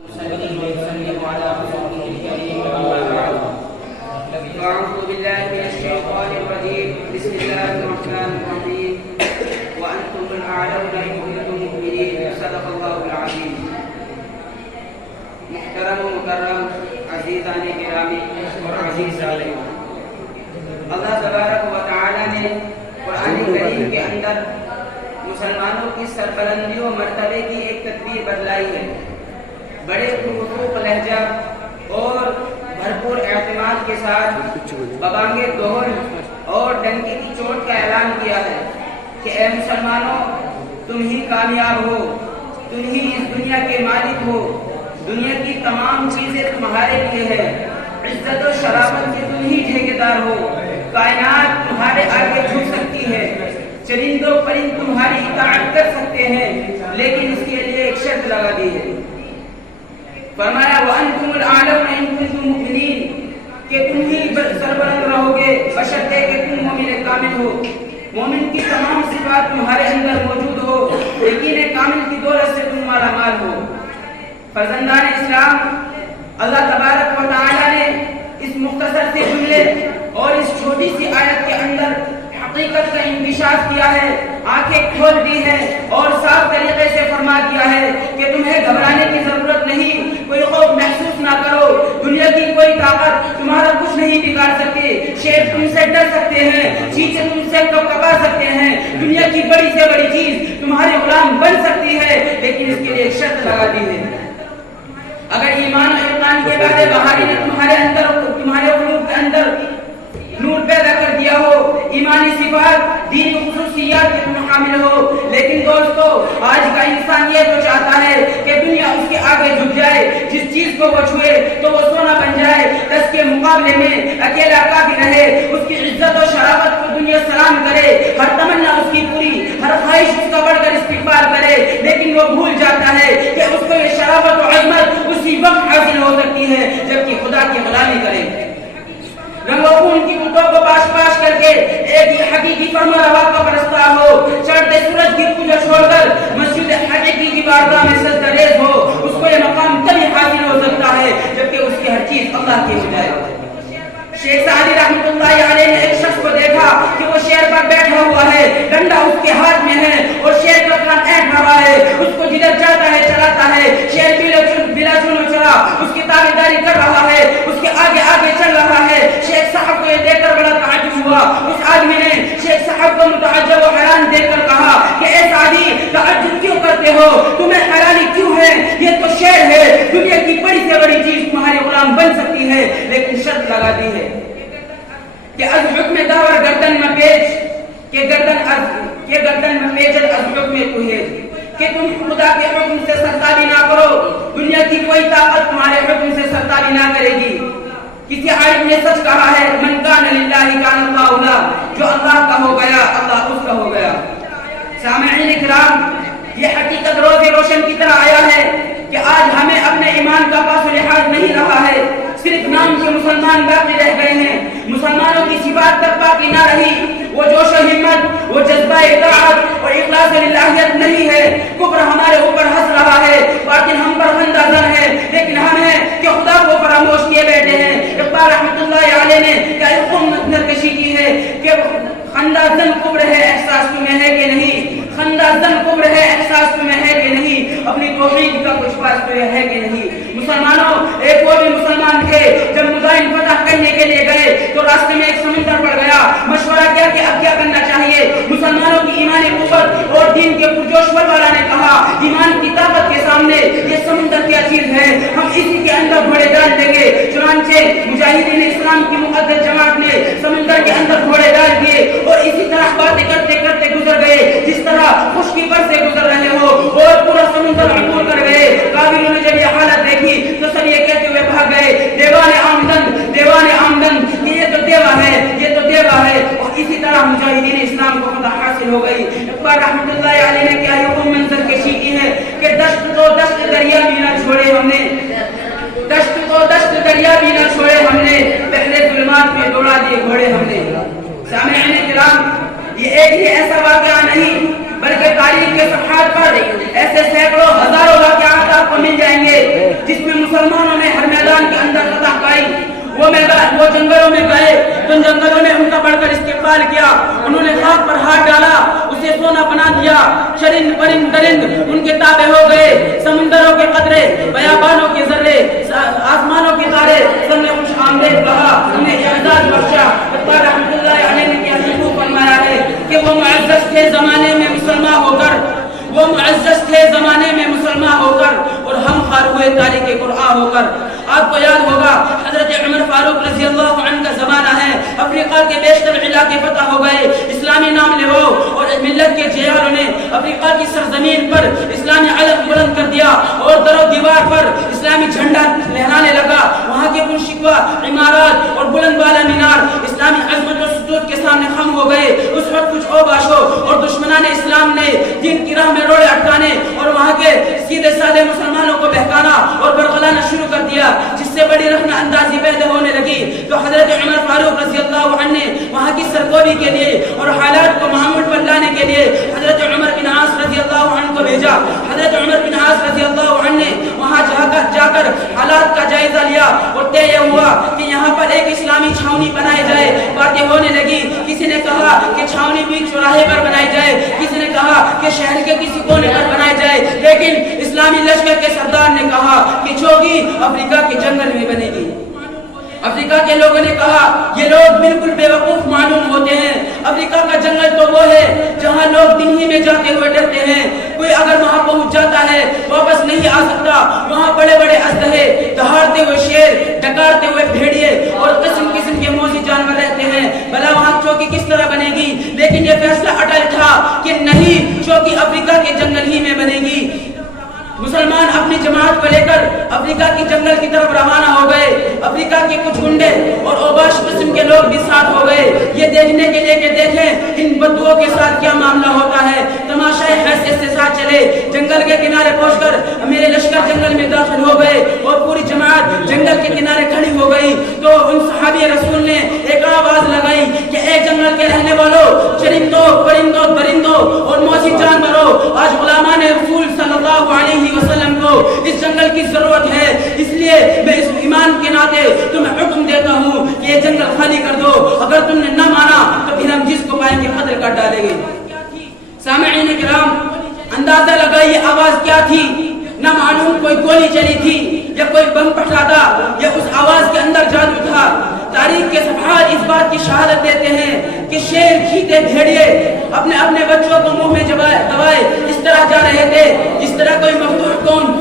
أعوذ بالله من الشيطان الرجيم بسم الله الرحمن الرحيم وأنتم الأعلون إن كنتم مؤمنين صدق الله العظيم. محترم و مکرم عزیزان گرامی اور عزیز علیہ، اللہ تبارک و تعالی نے قرآن کریم کے اندر مسلمانوں کی سربلندی و مرتبے کی ایک تدبیر بتلائی ہے. بڑے خلوص لہجہ اور بھرپور اعتماد کے ساتھ ببانگ دوہر اور ڈنکے کی چوٹ کا اعلان کیا ہے کہ اے مسلمانوں، تم ہی کامیاب ہو، تم ہی اس دنیا کے مالک ہو، دنیا کی تمام چیزیں تمہارے لیے ہے، عزت و شرافت کے تم ہی ٹھیکیدار ہو، کائنات تمہارے آگے جھک سکتی ہے، چرند و پرند تمہاری اطاعت کر سکتے ہیں، لیکن اس کے لیے ایک شرط لگا دی ہے. فرمایا وَأَنْتُمُ الْأَعْلَوْنَ إِن كُنتُم مُؤْمِنِينَ، کہ تم ہی سربلند رہو گے بشرطے کہ تم مومن کامل ہو، مومن کی تمام صفات تمہارے اندر موجود ہو، یقین کامل کی دولت سے تم مالا مال ہو. فرزندان اسلام، اللہ تبارک و تعالی نے اس مختصر سے جملے اور اس چھوٹی سی آیت کے اندر حقیقت کا انکشاف کیا ہے، آنکھیں کھول دی ہے اور صاف طریقے سے فرما دیا ہے کہ تمہیں گھبرانے کی ضرورت نہیں، کوئی خوف محسوس نہ کرو، دنیا کی کوئی طاقت تمہارا کچھ نہیں بگاڑ سکتے، شیر تم سے ڈر سکتے ہیں، چیزیں تم سے کپا سکتے ہیں، دنیا کی بڑی سے بڑی چیز تمہارے غلام بن سکتی ہے، لیکن اس کے لیے ایک شرط لگا دی ہے. اگر ایمان و ایمان کے بعد بہاری نے تمہارے اندر تمہارے قلوب کے اندر نور پیدا کر دیا ہو، ایمانی صفات دینی خصوصیات کے تم حامل ہو، لیکن دوستو آج کا انسان یہ تو چاہتا ہے کہ دنیا اس کے آگے جھک جائے، جس چیز کو وہ چھوئے تو وہ سونا بن جائے، اس کے مقابلے میں اکیلا کافی رہے، اس کی عزت و شرافت کو دنیا سلام کرے، ہر تمنا اس کی پوری، ہر خواہش اس کا بڑھ کر استقبال کرے، لیکن وہ بھول جاتا ہے کہ اس کو یہ شرافت و عظمت اسی وقت حاصل ہو سکتی ہے جبکہ خدا کی غلامی کرے. رنگ و خون کی بتوں کو پاش پاش کر کے ایک ہی حقیقی فرما روا کا پرستار ہو، چڑھتے سورج کی پوجا چھوڑ کر مسجد حقیقی کی بارگاہ میں سجدہ ریز ہو، اس کو یہ مقام تبھی حاصل ہو سکتا ہے جبکہ اس کی ہر چیز اللہ کی ہو جائے. شیخ سعدی رحمۃ اللہ علیہ نے ایک شخص کو دیکھا کہ وہ شیر پر بیٹھا ہوا ہے، ڈنڈا اس کے ہاتھ میں ہے اور شیر کا کان اینٹ رہا ہے، اس کو جدھر جاتا ہے چلاتا ہے، شیر بلا چنو چلا اس کی تابعداری کر رہا ہے، اس کے آگے آگے چل رہا ہے. شیخ صاحب کو یہ دیکھ کر بڑا تعجب ہوا. اس آدمی نے شیخ صاحب کو متعجب و حیران دیکھ کر کہا کہ اے سعدی تعجب کیوں کرتے ہو، تمہیں حیرانی کیوں ہے، یہ تو شیر ہے، دنیا کی بڑی سے بڑی چیز تمہارے غلام بن سکتی ہے، لیکن شرط لگا دی ہے کہ از حکم داور گردن میں پیچ کہ گردن میں پیچل از حکم تو ہے، کہ تم خدا کے حکم سے سرتابی نہ کرو، دنیا کی کوئی طاقت تمہارے حکم سے سرتابی نہ کرے گی. کسی عالم نے سچ کہا ہے من کان للہ کان اللہ لا، جو اللہ کا ہو گیا اللہ اس کا ہو گیا. سامعین کرام، یہ حقیقت روز روشن کی طرح آیا ہے کہ آج ہمیں اپنے ایمان کا پاس و لحاظ نہیں رہا ہے، صرف نام کے مسلمان باقی رہ گئے ہیں، مسلمانوں کی صفات تک باقی نہ رہی، وہ جوش و ہمت، وہ جذبہ اطاعت اور اخلاص للہیت نہیں ہے. کفر ہمارے اوپر ہنس رہا ہے، باطل ہم پر خندہ زن ہے، لیکن ہم ہیں کہ خدا کو فراموش کیے بیٹھے ہیں. اقبال رحمۃ اللہ علیہ نے کیا نرکشی کی ہے کہ خندہ زن کفر ہے، احساس تمہیں ہے کہ نہیں، خندہ زن کفر ہے، احساس تمہیں ہے کہ نہیں، اپنی توحید کا کچھ پاس تمہیں ہے کہ نہیں. مسلمانوں، ایک وہ بھی مسلمان تھے جب مدائن فتح کرنے کے لیے گئے تو راستے میں ایک سمندر پڑ گیا. مشورہ کیا کہ اب کیا کرنا چاہیے. مسلمانوں کی ایمانی قوت اور دین کے پرجوش والا نے کہا ایمان کی طاقت کے سامنے یہ سمندر کیا چیز ہے، ہم اسی کے اندر گھوڑے ڈال دیں گے. چنانچہ مجاہدین اسلام کی مقدس جماعت نے سمندر کے اندر گھوڑے ڈال دیے اور اسی طرح باتیں کرتے کرتے گزر گئے جس طرح خشکی پر سے گزر رہے ہو اور پورا سمندر عبور کر گئے. قابلوں نے جب یہ حالت دیکھی تو سب یہ کہتے ہوئے بھاگ گئے دیوان آمدن کہ یہ تو دیوا ہے، یہ تو دیوا ہے. اور اسی طرح مجاہدین اسلام کو فتح حاصل ہو گئی. اقبال رحمۃ اللہ علیہ نے کیا یہ منظر کشی کی ہے کہ دشت تو دشت دریا بھی نہ چھوڑے ہم نے، دشت تو دشت دریا بھی نہ چھوڑے ہم نے، پہلے ظلمات میں دوڑا دیے گھوڑے ہم نے. سامعین کرام، یہ ایک ہی ایسا واقعہ نہیں بلکہ تاریخ کے صفحات پر ایسے سینکڑوں ہزاروں واقعات آپ کو مل جائیں گے جس وہ جنگلوں میں گئے تو جنگلوں میں ان کا بڑھ کر استقبال کیا، انہوں نے خاک پر ہاتھ ڈالا، اسے سونا بنا دیا، چرند پرند درند ان کے تابع ہو گئے، سمندروں کے قطرے، بیابانوں کے ذرے، آسمانوں کے تارے سب نے خوش آمدید کہا، انہیں اعزاز بخشا۔ اقبال رحمۃ اللہ علیہ نے کیا حقوق فرمایا ہے کہ وہ معزز تھے زمانے میں مسلمان ہو کر، وہ معزز تھے زمانے میں مسلمان ہو کر، اور ہم خار ہوئے تاریخ قرآن ہو کر۔ آپ کو یاد ہوگا حضرت عمر فاروق رضی اللہ عنہ کا زمانہ ہے، افریقہ کے بیشتر علاقے فتح ہو گئے، اسلامی نام لیواؤ اور ملت کے جیالوں نے افریقہ کی سرزمین پر اسلامی علم بلند کر دیا اور در و دیوار پر اسلامی جھنڈا لہرانے لگا۔ وہاں کے کل شکوہ عمارات اور بلند بالا مینار اسلامی عظمت و سطوت کے سامنے خم ہو گئے۔ اس وقت کچھ اوباشوں اور دشمنان اسلام نے دین کی راہ میں روڑے اٹکانے اور وہاں کے سیدھے سادے مسلمانوں کو بہکانا اور برگلانا شروع کر دیا، جس سے بڑی رخنہ اندازی پیدا ہونے لگی۔ تو حضرت عمر فاروق رضی اللہ عنہ نے وہاں کی سرگوبی کے لیے اور حالات کو معمول پر لانے کے لیے حضرت عمر بن عاص رضی اللہ عنہ کو بھیجا۔ حضرت عمر بن عاص رضی اللہ عنہ نے وہاں جا کر حالات کا جائزہ لیا اور طے یہ ہوا کہ یہاں پر ایک اسلامی چھاونی بنائی جائے۔ باتیں ہونے لگی، کسی نے کہا کہ چھاونی بھی چوراہے پر بنائی جائے، کسی نے کہا کہ شہر کے کسی کونے پر بنائی جائے، لیکن اسلامی لشکر کے سردار نے کہا کہ چوکی افریقہ کے جنگل میں بنے گی۔ افریقہ کے لوگوں نے کہا یہ لوگ بالکل بے وقوف معلوم ہوتے ہیں، افریقہ کا جنگل تو وہ ہے جہاں لوگ دن ہی میں جاتے ہوئے ڈرتے ہیں، کوئی اگر وہاں پہنچ جاتا ہے واپس نہیں آ سکتا۔ وہاں بڑے بڑے اژدہے، دہاڑتے ہوئے شیر، ڈکارتے ہوئے بھیڑیے اور قسم قسم کے موذی جانور رہتے ہیں، بھلا وہاں چوکی کس طرح بنے گی؟ لیکن یہ فیصلہ اٹل تھا کہ نہیں، چوکی افریقہ کے جنگل ہی میں بنے گی۔ مسلمان اپنی جماعت کو لے کر افریقہ کی جنگل کی طرف روانہ ہو گئے۔ افریقہ کے کچھ گنڈے اور اوباش قسم کے لوگ بھی ساتھ ہو گئے، یہ دیکھنے کے لیے کہ دیکھیں ان بدوؤں کے ساتھ کیا معاملہ ہوتا ہے۔ تماشائے حیثیت سے ساتھ چلے، جنگل کے کنارے پہنچ کر میرے لشکر جنگل میں داخل ہو گئے اور پوری جماعت جنگل کے کنارے کھڑی ہو گئی۔ تو ان صحابی رسول نے ایک آواز لگائی کہ اے جنگل کے رہنے والوں، چرندوں، پرندوں، درندوں اور موذی جانوروں، آج غلامان رسول صلی اللہ علیہ وسلم کو اس جنگل کی ضرورت ہے، اس لیے میں اس ایمان کے ناطے تمہیں حکم دیتا ہوں کہ یہ جنگل خالی کر دو۔ اگر تم نے نہ مانا تو پھر ہم جس کو پائیں گے قتل کر ڈالیں گے۔ سامعین کرام، اندازہ لگائیے آواز کیا تھی؟ نہ معلوم کوئی گولی چلی تھی یا کوئی بم پھٹا تھا یا اس آواز کے اندر جادو تھا۔ تاریخ کے صفحات اس بات کی شہادت دیتے ہیں کہ شیر، چیتے، بھیڑیے اپنے بچوں کو منہ میں دبائے اس طرح جا رہے تھے جس طرح کوئی مفتوح کون